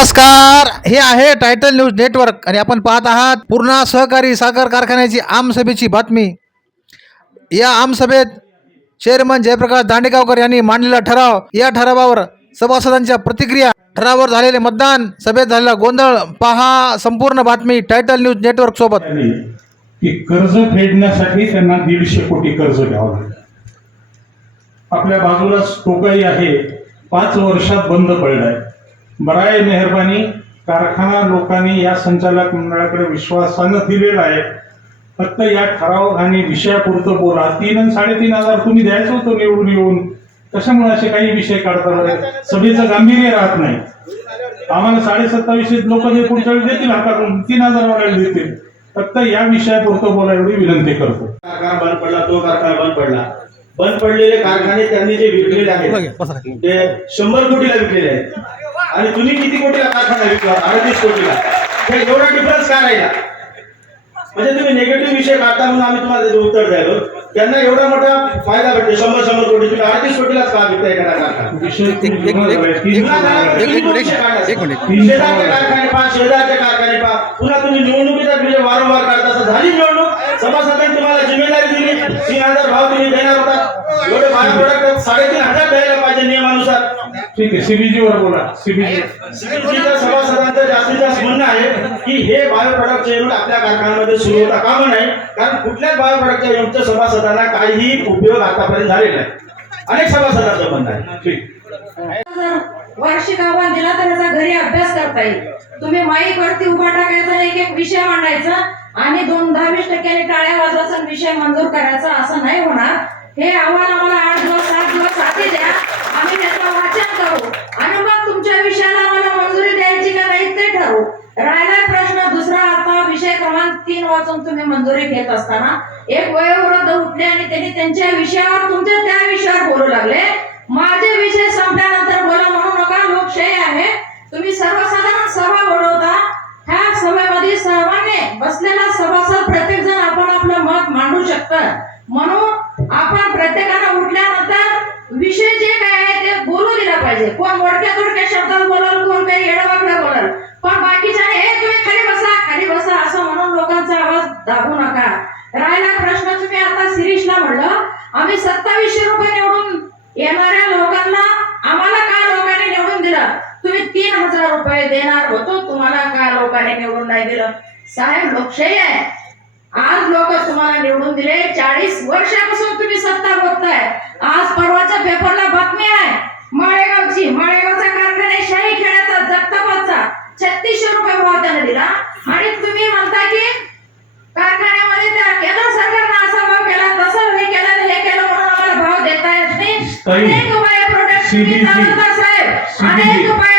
नमस्कार. हे आहे टायटल न्यूज नेटवर्क आणि आपण पाहत आहात पूर्णा सहकारी साखर कारखान्याची आमसभेची बातमी. या आमसभेत चेअरमन जयप्रकाश दांडेगावकर यांनी मांडलेला ठराव. या ठरावावर सभासदांच्या प्रतिक्रिया. ठरावावर झालेले मतदान सभेत झालेला गोंधळ पहा संपूर्ण बातमी टायटल न्यूज नेटवर्क सोबत. की कर्ज फेडण्यासाठी त्यांना दीडशे कोटी कर्ज घ्यावं लागलं. आपल्या बाजूला टोकाई आहे पाच वर्षात बंद पडलाय. बराय मेहरबानी कारखाना लोकांनी या संचालक मंडळाकडे विश्वासानं दिलेला आहे. फक्त या ठराव आणि विषयापुरतं बोला. तीन आणि साडेतीन हजार तुम्ही द्यायचं होतं निवडून येऊन? कशामुळे असे काही विषय काढता बरं? सभेचं गांभीर्य राहत नाही. आम्हाला साडे सत्तावीसशे लोक जे पुढच्या वेळी देतील हाताकडून तीन हजार वाढायला देतील. फक्त या विषयापुरतं बोला एवढी विनंती करतो. कारखाना बंद पडला तो कारखाना बंद पडला. बंद पडलेले कारखाने त्यांनी जे विकलेले आहेत ते शंभर कोटीला विकलेले आहेत. आणि तुम्ही किती कोटीला कारखाना विकला? अडतीस कोटीला. हे एवढा डिफरन्स का राहिला? म्हणजे तुम्ही निगेटिव्ह विषय काढता म्हणून आम्ही तुम्हाला त्याचं उत्तर द्यायलो. त्यांना एवढा मोठा फायदा भेटतो. शंभर शंभर कोटी. तुम्ही अडतीस कोटीलाच का विकता एखादा कारखाना? पहा शेजारचे कारखाने पहा. पुन्हा तुम्ही निवडणुकीचा विजय वारंवार काढता. असं झाली निवडणूक. सभासदांनी तुम्हाला जिम्मेदारी दिली. तीन हजार भाव तुम्ही देणार होता. एवढे बाय प्रोडक्ट साडेतीन हजार ठीक आहे सीबीजी वर बोला सीबीजी सभासदांचं जास्तीत जास्त म्हणणं आहे की हे बायो प्रोडक्टचे युनिट आपल्या कारखान्यामध्ये सुरू होता कामा नाही कारण कुठल्याच बायो प्रोडक्टच्या युनिटच्या सभासदांना काहीही उपयोग आतापर्यंत झालेला नाही. अनेक सभासदांचं म्हणणं आहे. ठीक. वार्षिक अहवाल दिला तर त्याचा घरी अभ्यास करता येईल. तुम्ही माईक वरती उभा टाकायचा एक एक विषय मांडायचा आणि दोन दहा वीस टक्क्याने टाळ्या वाजवायचा विषय मंजूर करायचा असं नाही होणार. हे अहवाल आम्हाला आठ दिवस सात दिवस हाती द्या. आम्ही त्याचं वाचन तुमच्या विषयाला आम्हाला मंजुरी द्यायची का नाही ते ठरवू. राहिला प्रश्न दुसरा आता विषय क्रमांक तीन वाचून तुम्ही मंजुरी घेत असताना. एक वयोवृद्ध उठले आणि त्यांनी त्यांच्या विषयावर तुमच्या त्या विषयावर बोलू लागले. माझे विषय संपल्यानंतर बोला म्हणू नका लोकशाही आहे. तुम्ही सर्वसाधारण सभा बोलवता. ह्या सभेमध्ये सामान्य बसलेला सभासद प्रत्येक जण आपण आपलं मत मांडू शकतं म्हणून आपण प्रत्येकाला उठल्यानंतर विषय जे काय आहे ते बोलू दिला पाहिजे. कोण मोडक्या तोडक्या शब्दात बोलाल कोण काही येडवाकडे बोलाल. पण बाकीच्या हे तुम्ही खाली बसा खाली बसा असं म्हणून लोकांचा आवाज दाबू नका. राहिला प्रश्न तुम्ही आता शिरीषला म्हणलं. आम्ही सत्तावीसशे रुपये निवडून येणाऱ्या लोकांना आम्हाला का लोकांनी निवडून दिलं? तुम्ही तीन हजार रुपये देणार होतो तुम्हाला का लोकांनी निवडून नाही दिलं? साहेब लोकशाही आहे. आज लोक तुम्हाला निवडून दिले. चाळीस वर्षापासून तुम्ही सत्ता बघताय. आज परवाच्या पेपरला बातमी आहे. माळेगावची माळेगावचा कारखाना शाही खेड्याचा जगतापाचा छत्तीसशे रुपये भाव त्याने दिला. आणि तुम्ही म्हणता की कारखान्यामध्ये त्या केंद्र सरकारनं असा भाव केला तसं हे केलं हे केलं म्हणून आम्हाला भाव देता येत नाही. अनेक बाय प्रोडक्ट साहेब. अनेक बाय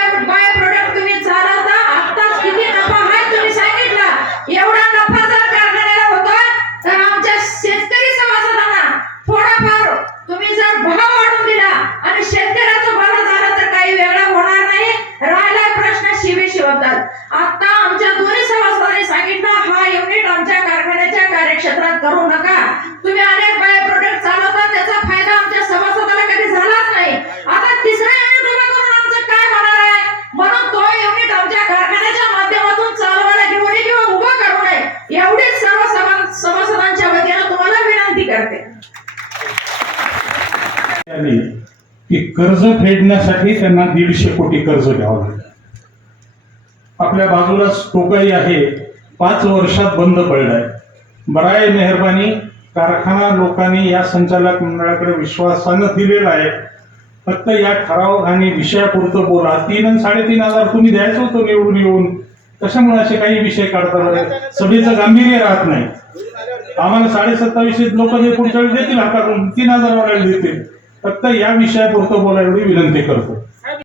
कर्ज फेडण्यासाठी त्यांना दीडशे कोटी कर्ज घ्यावं लागलं. आपल्या बाजूला टोकाई आहे पाच वर्षात बंद पडलाय. बराय मेहरबानी कारखाना लोकांनी या संचालक मंडळाकडे विश्वासानं दिलेला आहे. फक्त या ठराव आणि विषयापुरतं बोला. तीन आणि साडेतीन हजार तुम्ही द्यायचं होतं निवडून येऊन. कशामुळे असे काही विषय काढता बरं? सभेचं गांभीर्य राहत नाही. आम्हाला साडे सत्तावीस लोक जे पुढच्या वेळी देतील हाताकडून तीन हजार वाढायला देतील. फक्त या विषयापुरतं बोला एवढी विनंती करतो.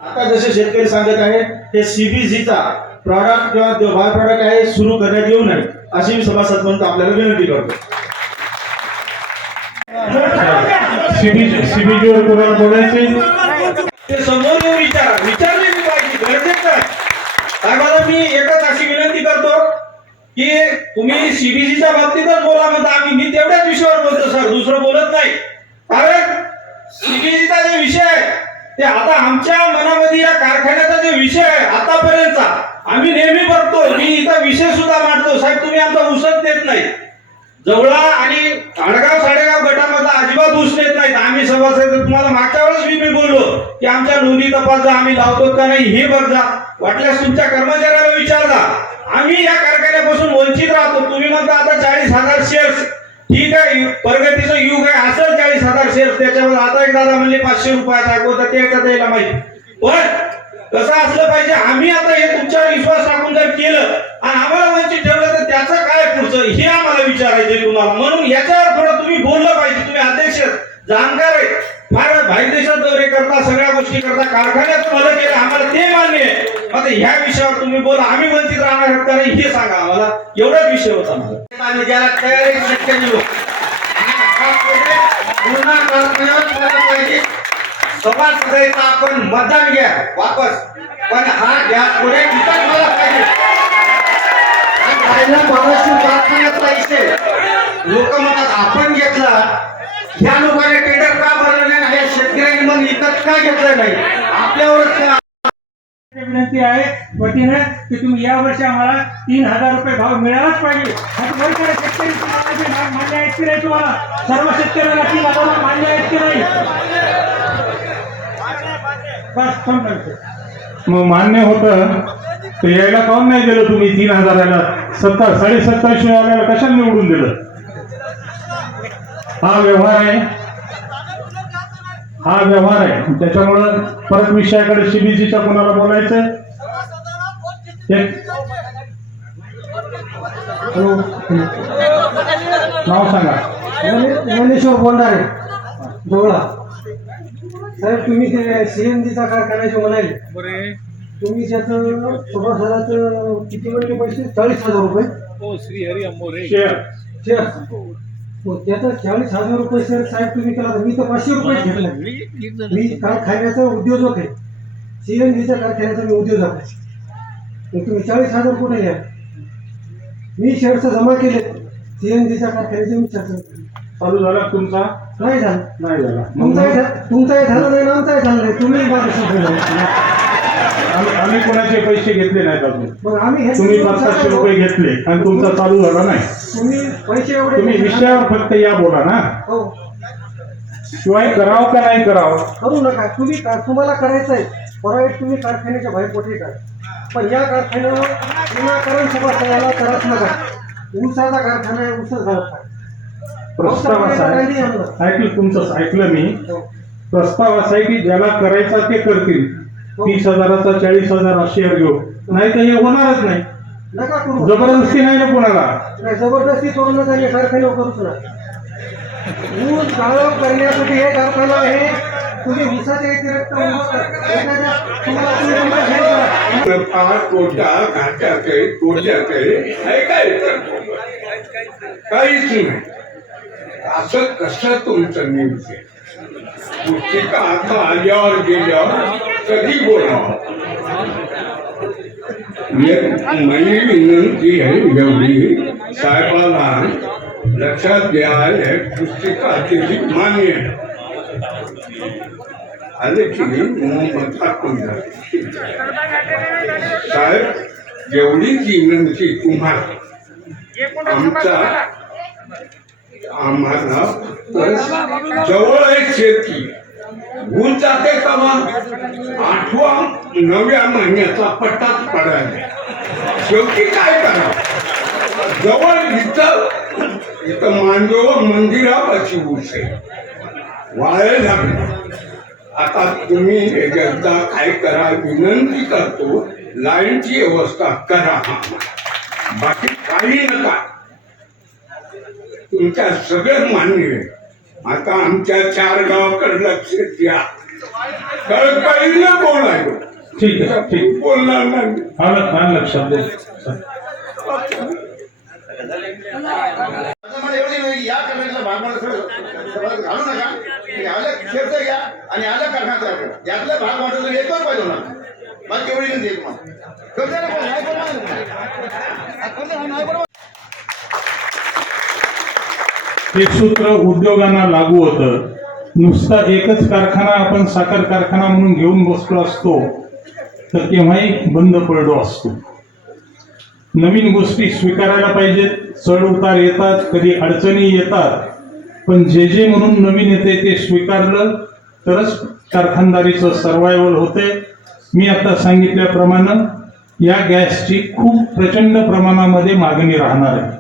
आता जसे शेतकरी सांगत आहे ते सीबीजीचा प्रॉडक्ट किंवा बाय प्रॉडक्ट आहे सुरू करण्यात येऊ नये अशी मी सभासद म्हणून आपल्याला विनंती करतो. सीबीजी सीबीजीवर कोणाला बोलायचे? ते समोर येऊन विचारा. विचारलेली पाहिजे गरजेचं आहे. आम्हाला मी एकच अशी विनंती करतो की तुम्ही सीबीजीच्या बाबतीतच बोला म्हणता आम्ही मी तेवढ्याच विषयावर बोलतो सर. दुसरं बोलत नाही कारण सीबीजीचा जे विषय आहे ते आता आमच्या मनामध्ये या कारखान्याचा जो विषय आहे आतापर्यंतचा आम्ही नेहमी बघतो मी इथं विषय सुद्धा मांडतो. साहेब तुम्ही आमचा उसत देत नाही. जवळा आणि आडगाव साडेगाव गटामधला अजिबात ऊस देत नाहीत. आम्ही सभासद तुम्हाला मागच्या वेळेस मी मी बोललो की आमच्या नोंदी तपास आम्ही लावतो का नाही हे बघा जा. वाटल्यास तुमच्या कर्मचाऱ्याला विचार जा आम्ही या कारखान्यापासून वंचित राहतो. तुम्ही म्हणता आता चाळीस हजार शेअर्स ठीक आहे प्रगतीचं युग आहे असं चाळीस हजार शेअर्स त्याच्यावर आता दादा म्हणले पाचशे रुपयाचा आहे ते एकदा द्यायला माहिती. पण कसं असलं पाहिजे आम्ही आता हे तुमच्यावर विश्वास टाकून जर केलं आणि आम्हाला वंचित ठेवलं तर त्याचं काय पुढचं? हे आम्हाला विचारायचे तुम्हाला. म्हणून याच्यावर थोडं तुम्ही बोललं पाहिजे. तुम्ही अध्यक्ष जाणकार आहे. फार बाहेर देशात दौरे करता सगळ्या गोष्टी करता कारखान्यात भलं केलं आम्हाला ते मान्य आहे. आता ह्या विषयावर तुम्ही बोला. आम्ही वंचित राहणार आहोत का नाही हे सांगा आम्हाला. एवढाच विषय होता मला ज्याला तयारी शक्य नाही पुन्हा कारखान्यावर करायला पाहिजे सभासदाचा आपण मतदान घ्या. वापस. पण हा घ्या पुढे विकास झाला पाहिजे. आणि राहिला महाराष्ट्र कारखान्यातला विषय लोक म्हणतात आपण घेतला. ह्या लोकांनी टेंडर का भरलं नाही? आणि शेतकऱ्यांनी मग विकत का घेतलं नाही? आपल्यावरच का? विनंती आहे वतीने की तुम्ही या वर्षी आम्हाला तीन हजार रुपये भाव मिळालाच पाहिजे. आता बरं शेतकरी तुम्हाला भाव मान्य आहेत की नाही तुम्हाला? सर्व शेतकऱ्यांना तीन हजार मान्य आहेत की नाही? बस संपला विषय. मग मान्य होतं तर यायला काऊन नाही दिलं तुम्ही तीन हजाराला सत्तर साडे सत्तावीसशे वाल्याला कशाला निवडून दिलं? हा व्यवहार आहे. हा व्यवहार आहे. त्याच्यामुळं परत विषयाकडे शिबीजीच्या कोणाला बोलायचं? हॅलो. नाव सांगा. ज्ञानेश्वर बोंडारे. जवळा साहेब तुम्ही ते सीएनजीचा कारखान्याचे म्हणाले. तुम्ही त्याचं सभासदाचं किती म्हणजे पैसे? चाळीस हजार रुपये. शेअर शेअर मग त्याचं चाळीस हजार रुपये शेअर साहेब तुम्ही केला तर मी तर पाचशे रुपये घेतले. मी कारखान्याचा उद्योजक आहे. सीएनजीच्या कारखान्याचा मी उद्योजक आहे. मग तुम्ही चाळीस हजार कुठे घ्या? मी शेअर्स जमा केले. मी चर्चा चालू झाला तुमचा? नाही झालं. नाही झाला. तुमचाही तुमचाही झालं नाही आमचाही झालं नाही. तुम्ही. आम्ही कोणाचे पैसे घेतले नाहीत अजून. तुम्ही पाचशे रुपये घेतले आणि तुमचा चालू झाला नाही. तुम्ही पैसे एवढे तुम्ही विषयावर फक्त या बोला ना. हो. शिवाय करावं का नाही करावं? करू नका. तुम्ही तुम्हाला करायचं आहे. परवाईट तुम्ही कारखान्याच्या बाहेर पोटे करा पण या कारखान्यावर विनाकारण सभासदाला त्रास नका. ऊसाचा कारखाना आहे ऊसच प्रस्ताव असा आहे. ऐकलं तुमचं ऐकलं मी. प्रस्ताव असा आहे की ज्याला करायचा ते करतील. तीस हजाराचा चाळीस हजार शेअर घेऊ. नाही तर हे होणारच नाही. जबरदस्ती नाही ना कोणाला? नाही जबरदस्ती करू नका हे कारखान्यावर करूच ना ऊस गाळप करण्यासाठी हे। कारखाना आहे तुम्ही ऊसाच्या व्यतिरिक्त नफा तोटा घाटात आहे तोट्यात आहे काय? काहीच नाही असं कसं तुमचं न्यूज़ आहे आता आल्यावर गेल्यावर कधी बोलावं माझी विनंती आहे एवढी साहेबाला लक्षात घ्या हे पुस्तिका अतिशय मान्य आहे. आले की मग टाकून द्या. साहेब एवढीच विनंती तुम्हाला. आमचा आम्हाला जवळ आहे शेती. भूल जाते का मग? आठवा नव्या महिन्याचा पट्टाच पडायला. शेवटी काय करा? जवळ इथं इथं मांडोवर मंदिरापाशी ऊस आहे वाळे लागले आता तुम्ही एकदा काय करा विनंती करतो लाईनची व्यवस्था करा बाकी काही नका तुमच्या सगळं मान्य आहे आता आमच्या चार गावाकडे लक्ष द्या कळत पाहिजे ना बोलायला ठीक आहे ठीक बोलणार नाही आलं लक्षात या सगळं घालू नका. आलं शेअरचं घ्या आणि आलं कारखान्याचा घ्या यातला भाग वाटत तर एकच पाहिजे होणार. बाकी एवढी विनंती आहे तुम्हाला. बरोबर एक सूत्र उद्योगांना लागू होतं. नुसता एकच कारखाना आपण साखर कारखाना म्हणून घेऊन बसलो असतो तर केव्हाही बंद पडलो असतो. नवीन गोष्टी स्वीकारायला पाहिजेत. चढ उतार येतात कधी अडचणी येतात. पण जे जे म्हणून नवीन येते ते स्वीकारलं तरच कारखानदारीचं सर्वायवल होते. मी आता सांगितल्याप्रमाणे या गॅसची खूप प्रचंड प्रमाणामध्ये मागणी राहणार आहे.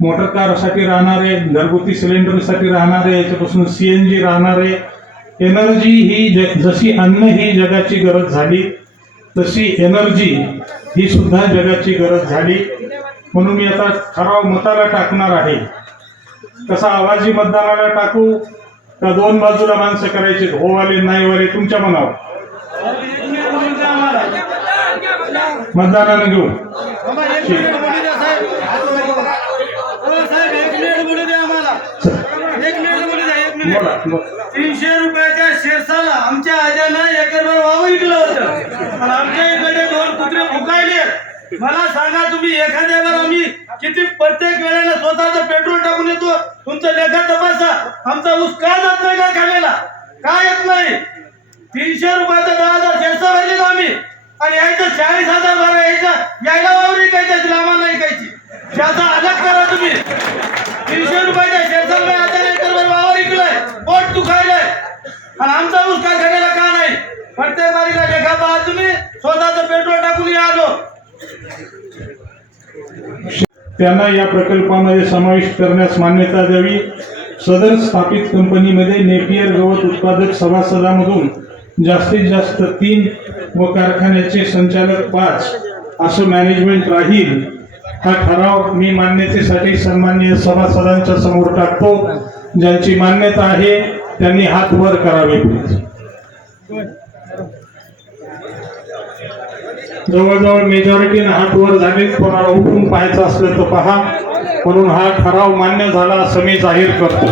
मोटर कारसाठी राहणारे घरगुती सिलेंडरसाठी राहणारे याच्यापासून सी एन जी राहणारे एनर्जी ही ज जशी अन्न ही जगाची गरज झाली तशी एनर्जी ही सुद्धा जगाची गरज झाली. म्हणून मी आता ठराव मताला टाकणार आहे. कसा आवाजी मतदानाला टाकू का दोन बाजूला माणसं करायचे हो वाले नाही वाले तुमच्या मनावर मतदानाने घेऊ ठीक. बोला बोला. तीनशे रुपयाच्या शेरसाला आमच्या आज्यानं एकरभर वाव विकलं होतं पण आमच्या इकडे दोन कुत्रे फुकायले मला सांगा तुम्ही एखाद्या वेळा आम्ही किती प्रत्येक वेळेला स्वतःचं पेट्रोल टाकून येतो तुमचं लेखा तपासा. आमचा ऊस का जात नाही का खाण्याला का येत नाही? तीनशे रुपयाचा दहा हजार शेरसा भरले आम्ही. आणि यायचं चाळीस हजार भरा यायचं यायला वावर विकायचं लामा नाही कायची त्याचा अलग करा तुम्ही. तीनशे रुपयाच्या शेरसाला आता तर वावर विकलाय पोट दुखायलाय. आणि आमचा ऊस कारखान्याला का नाही? प्रत्येक बारीला लेखा पाहा तुम्ही. स्वतःचं पेट्रोल टाकून या आलो. त्यांना या प्रकल्पामध्ये समाविष्ट करण्यास मान्यता द्यावी सदर स्थापित कंपनीमध्ये नेपियर गवत उत्पादक सभासदामधून जास्तीत जास्त तीन व कारखान्याचे संचालक पाच असं मॅनेजमेंट राहील हा ठराव मी मान्यतेसाठी सन्मान्य सभासदांच्या समोर टाकतो ज्यांची मान्यता आहे त्यांनी हात वर करावे. जवळजवळ मेजॉरिटीने हात वर झाले. कोणाला उठून पाहायचं असलं तर पहा. म्हणून हा ठराव मान्य झाला असं मी जाहीर करतो.